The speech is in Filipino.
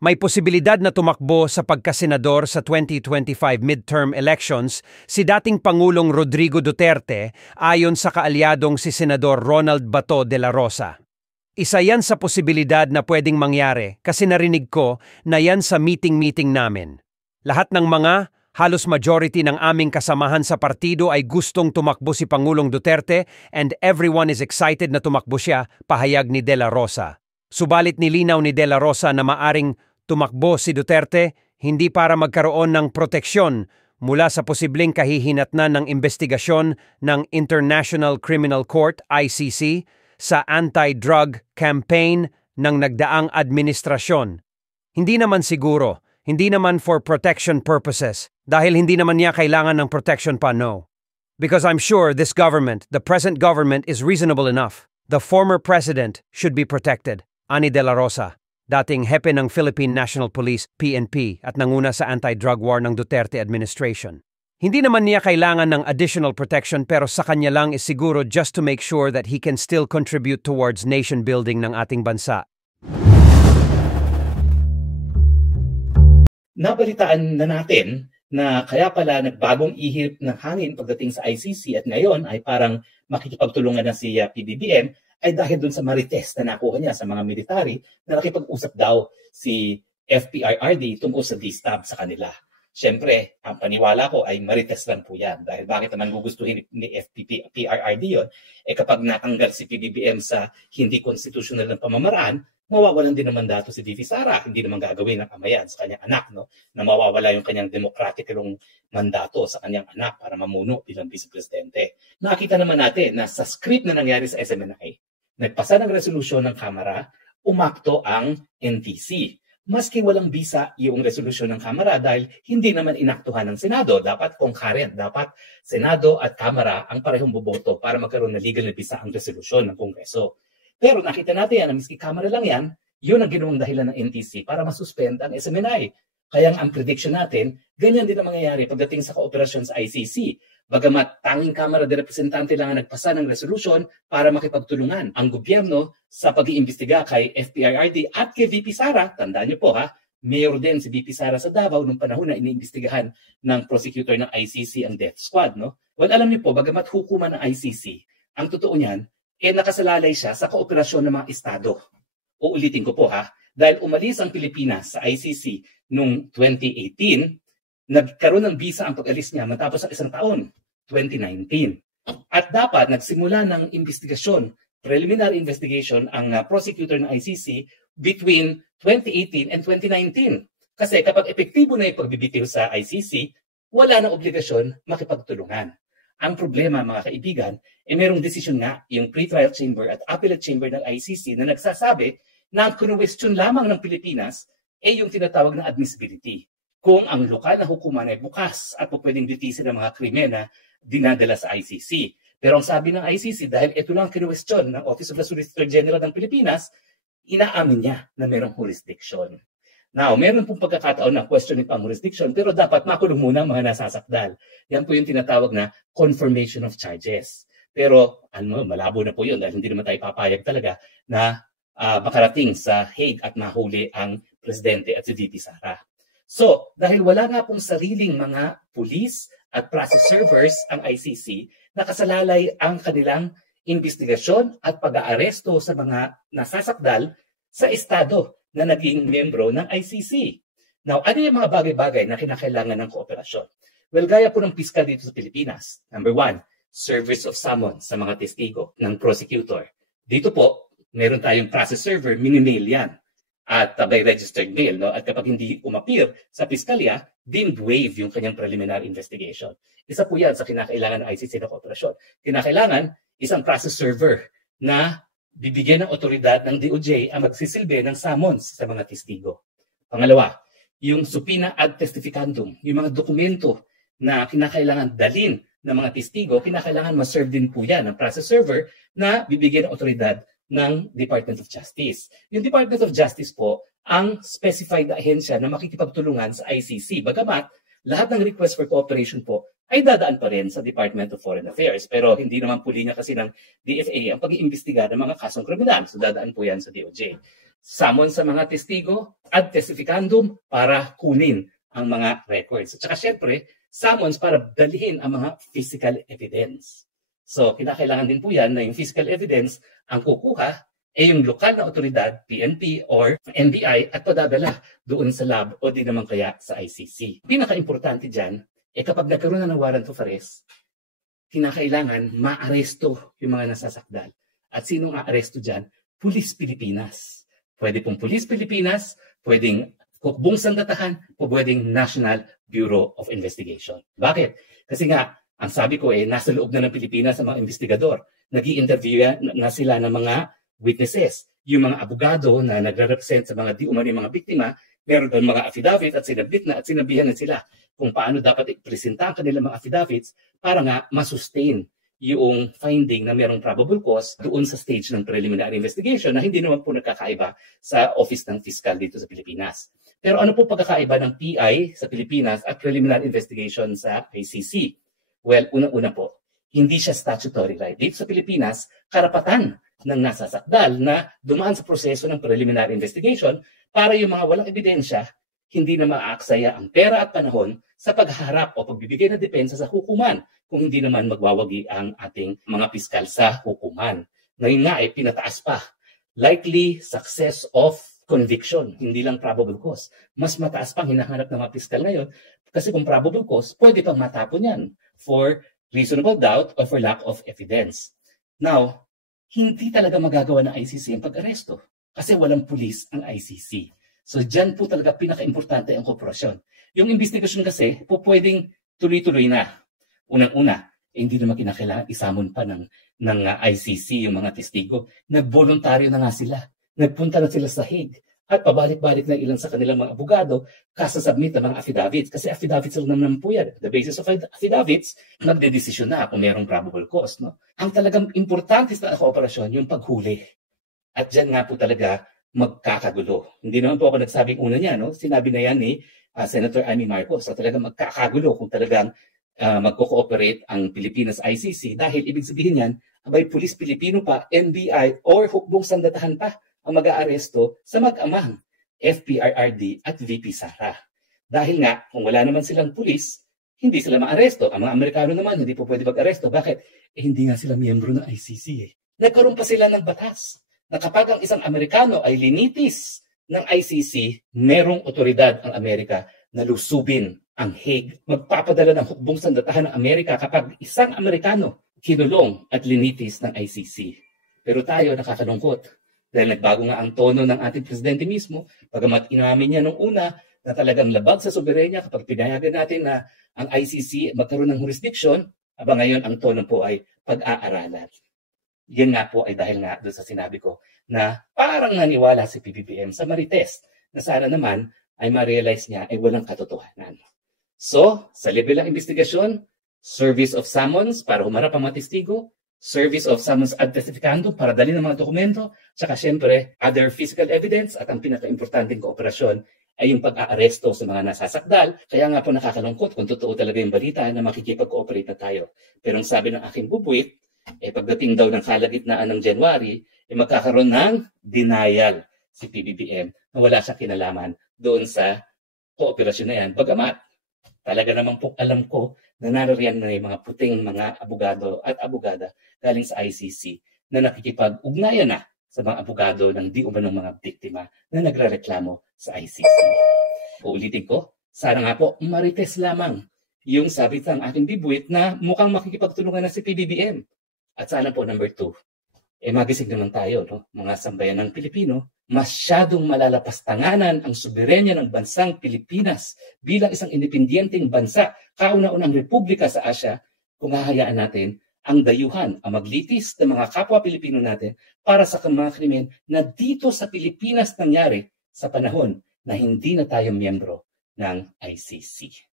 May posibilidad na tumakbo sa pagkasenador sa 2025 midterm elections si dating Pangulong Rodrigo Duterte ayon sa kaalyadong si Senador Ronald Bato de la Rosa. Isa yan sa posibilidad na pwedeng mangyari kasi narinig ko na yan sa meeting namin. Lahat ng halos majority ng aming kasamahan sa partido ay gustong tumakbo si Pangulong Duterte and everyone is excited na tumakbo siya, pahayag ni De La Rosa. Subalit nilinaw ni De La Rosa na maaring tumakbo si Duterte hindi para magkaroon ng proteksyon mula sa posibleng kahihinatnan ng investigasyon ng International Criminal Court ICC sa anti-drug campaign ng nagdaang administrasyon. Hindi naman siguro, hindi naman for protection purposes dahil hindi naman niya kailangan ng protection pa, no. Because I'm sure this government, the present government is reasonable enough. The former president should be protected, ani De La Rosa. Dating hepe ng Philippine National Police, PNP, at nanguna sa anti-drug war ng Duterte administration. Hindi naman niya kailangan ng additional protection pero sa kanya lang is siguro just to make sure that he can still contribute towards nation building ng ating bansa. Nabalitaan na natin na kaya pala nagbagong ihip ng hangin pagdating sa ICC at ngayon ay parang makikipagtulungan na si PBBM ay dahil dun sa marites na nakuha niya sa mga military na nakipag-usap daw si FPIRD tungkol sa DSTAB sa kanila. Siyempre, ang paniwala ko ay marites lang po yan. Dahil bakit naman gugustuhin ni FPIRD yun? Kapag natanggal si PBBM sa hindi constitutional ng pamamaraan, mawawalan din ng mandato si DV Sara. Hindi naman gagawin ng kamayan sa kanyang anak, no? Na mawawala yung kanyang democraticong mandato sa kanyang anak para mamuno bilang vice-presidente. Nakita naman natin na sa script na nangyari sa SMNI, nagpasa ng resolusyon ng Kamara, umakto ang NTC. Maski walang bisa yung resolusyon ng Kamara dahil hindi naman inaktuhan ng Senado. Dapat concurrent, dapat Senado at Kamara ang parehong boboto para magkaroon ng legal na bisa ang resolusyon ng Kongreso. Pero nakita natin na miski Kamara lang yan, yun ang ginawang dahilan ng NTC para masuspend ang SMNI. Kaya ang prediction natin, ganyan din ang mangyayari pagdating sa kooperasyon sa ICC. Bagamat tanging Kamara de Representante lang ang nagpasa ng resolusyon para makipagtulungan ang gobyerno sa pag-iimbestiga kay FPIRD at kay VP Sara. Tandaan niyo po mayor din si VP Sara sa Davao nung panahon na iniimbestigahan ng prosecutor ng ICC ang death squad. No? Well, alam niyo po, bagamat hukuman ng ICC, ang totoo niyan, nakasalalay siya sa kooperasyon ng mga estado. Uulitin ko po dahil umalis ang Pilipinas sa ICC noong 2018, nagkaroon ng visa ang pag-alis niya matapos ang isang taon, 2019. At dapat nagsimula ng investigasyon, preliminary investigation ang prosecutor ng ICC between 2018 and 2019. Kasi kapag epektibo na yung pagbibitiw sa ICC, wala na obligasyon makipagtulungan. Ang problema mga kaibigan, mayroong desisyon nga yung pre-trial chamber at appellate chamber ng ICC na nagsasabi na ang kinwestiyon lamang ng Pilipinas ay yung tinatawag na admissibility. Kung ang lokal na hukuman ay bukas at pwedeng litisin ng mga krimen na dinadala sa ICC. Pero ang sabi ng ICC, dahil ito lang kinwestiyon ng Office of the Solicitor General ng Pilipinas, inaamin niya na mayroong jurisdiction. Now, meron pong pagkakataon na questioning pang jurisdiction, pero dapat makulong muna ang mga nasasakdal. Yan po yung tinatawag na confirmation of charges. Pero malabo na po yun dahil hindi naman tayo papayag talaga na makarating sa Hague at mahuli ang presidente at si VP Sara. So, dahil wala nga pong sariling mga police at process servers ang ICC, nakasalalay ang kanilang investigasyon at pag-aaresto sa mga nasasakdal sa estado na naging membro ng ICC. Now, ano yung mga bagay-bagay na kinakailangan ng kooperasyon? Well, gaya po ng piskal dito sa Pilipinas. Number 1, service of summons sa mga testigo ng prosecutor. Dito po, meron tayong process server, mini-mail yan. At by registered mail, no? At kapag hindi umapir sa piskalya, deemed waive yung kanyang preliminary investigation. Isa po yan sa kinakailangan ng ICC na kooperasyon. Kinakailangan isang process server na bibigyan ng otoridad ng DOJ ang magsisilbi ng summons sa mga testigo. Pangalawa, yung subpoena ad testificandum, yung mga dokumento na kinakailangan dalin ng mga testigo, kinakailangan ma-serve din po yan ng process server na bibigyan ng otoridad ng Department of Justice. Yung Department of Justice po ang specified na ahensya na makikipagtulungan sa ICC. Bagamat lahat ng request for cooperation po ay dadaan pa rin sa Department of Foreign Affairs. Pero hindi naman po linya kasi ng DFA ang pag-iimbestiga ng mga kasong kriminal. So dadaan po yan sa DOJ. summon sa mga testigo, ad testificandum para kunin ang mga records. At saka syempre, summons para dalhin ang mga physical evidence. So, kinakailangan din po yan na yung physical evidence ang kukuha ay yung lokal na otoridad, PNP or NBI, at padadala doon sa lab o di naman kaya sa ICC. Pinaka-importante dyan, kapag nagkaroon na ng warrant of arrest, kinakailangan maaresto yung mga nasasakdal. At sinong aaresto dyan? Pulis Pilipinas. Pwede pong Pulis Pilipinas, pwedeng Hukbong Sandatahan, o pwedeng National Bureau of Investigation. Bakit? Kasi nga, ang sabi ko nasa loob na ng Pilipinas ang mga investigador. Nag-i-interview na sila ng mga witnesses. Yung mga abogado na nagre-represent sa mga di umani mga biktima, meron doon mga affidavit at sinabit na at sinabihan na sila kung paano dapat i-presenta ang kanilang mga affidavits para nga masustain yung finding na merong probable cause doon sa stage ng preliminary investigation na hindi naman po nagkakaiba sa Office ng Fiscal dito sa Pilipinas. Pero ano po pagkakaiba ng PI sa Pilipinas at preliminary investigation sa ICC? Well, unang-una po, hindi siya statutory right. Dito sa Pilipinas, karapatan ng nasasakdal na dumaan sa proseso ng preliminary investigation para yung mga walang ebidensya, hindi na maaaksaya ang pera at panahon sa pagharap o pagbibigay ng depensa sa hukuman kung hindi naman magwawagi ang ating mga piskal sa hukuman. Ngayon nga pinataas pa. Likely success of conviction, hindi lang probable cause. Mas mataas pang hinahanap ng mga piskal ngayon kasi kung probable cause, pwede pang matapon yan for reasonable doubt or for lack of evidence. Now, hindi talaga magagawa ng ICC ang pag-aresto kasi walang pulis ang ICC. So dyan po talaga pinaka-importante ang kooperasyon. Yung investigasyon kasi po pwedeng tuloy-tuloy na. Unang-una, hindi naman kinakailangan isamon pa ng ICC yung mga testigo. Nagboluntaryo na nga sila. Nagpunta na sila sa Hague. At pabalik-balik na ilan sa kanilang mga abogado kasasubmit ng mga affidavits. Kasi affidavits lang naman po yan. The basis of affidavits, magdedesisyon na kung mayroong probable cause. No? Ang talagang importante sa kooperasyon, yung paghuli. At dyan nga po talaga magkakagulo. Hindi naman po ako nagsabing una niya. No? Sinabi na yan ni Senator Amy Marcos. So talagang magkakagulo kung talagang magko-cooperate ang Pilipinas ICC. Dahil ibig sabihin yan, abay Pulis Pilipino pa, NBI, or Hukbong Sandatahan pa ang mag-aaresto sa mag-amang FPRRD at VP Sara. Dahil nga, kung wala naman silang pulis, hindi sila maaresto. Ang mga Amerikano naman, hindi po pwede mag-aresto. Bakit? Hindi nga sila miyembro ng ICC. Nagkaroon pa sila ng batas na kapag ang isang Amerikano ay linitis ng ICC, merong otoridad ang Amerika na lusubin ang Hague. Magpapadala ng Hukbong Sandatahan ng Amerika kapag isang Amerikano kinulong at linitis ng ICC. Pero tayo nakakalungkot. Dahil nagbago nga ang tono ng ating presidente mismo, pagamat inamin niya nung una na talagang labag sa soberenya kapag pinayagan natin na ang ICC magkaroon ng jurisdiction, aba ngayon ang tono po ay pag-aaralan. Yan nga po ay dahil nga doon sa sinabi ko na parang naniwala si PBBM sa Marites na sana naman ay ma-realize niya ay walang katotohanan. So, sa level ng investigasyon, service of summons para humarap ang mga testigo, service of summons ad testificandum para dalhin ang mga dokumento, saka syempre, other physical evidence at ang pinaka-importanting kooperasyon ay yung pag-aaresto sa mga nasasakdal. Kaya nga po nakakalungkot kung totoo talaga yung balita na makikipag-cooperate na tayo. Pero ang sabi ng aking bubuit, pagdating daw ng kalagitnaan ng January, magkakaroon ng denial si PBBM na wala siyang kinalaman doon sa kooperasyon na yan. Bagamat, talaga naman po alam ko na naririyan na yung mga puting mga abogado at abogada galing sa ICC na nakikipag-ugnayan na sa mga abogado ng di umanong mga biktima na nagrereklamo sa ICC. Uulitin ko, sana nga po marites lamang yung sabi ng ating bibuit na mukhang makikipagtulungan na si PBBM. At sana po number 2, magising naman tayo, no? Mga sambayan ng Pilipino, masyadong malalapastanganan ang soberenya ng bansang Pilipinas bilang isang independenteng bansa, kauna-unang republika sa Asya, kung hahayaan natin ang dayuhan, ang maglitis ng mga kapwa Pilipino natin para sa mga krimen na dito sa Pilipinas nangyari sa panahon na hindi na tayo miyembro ng ICC.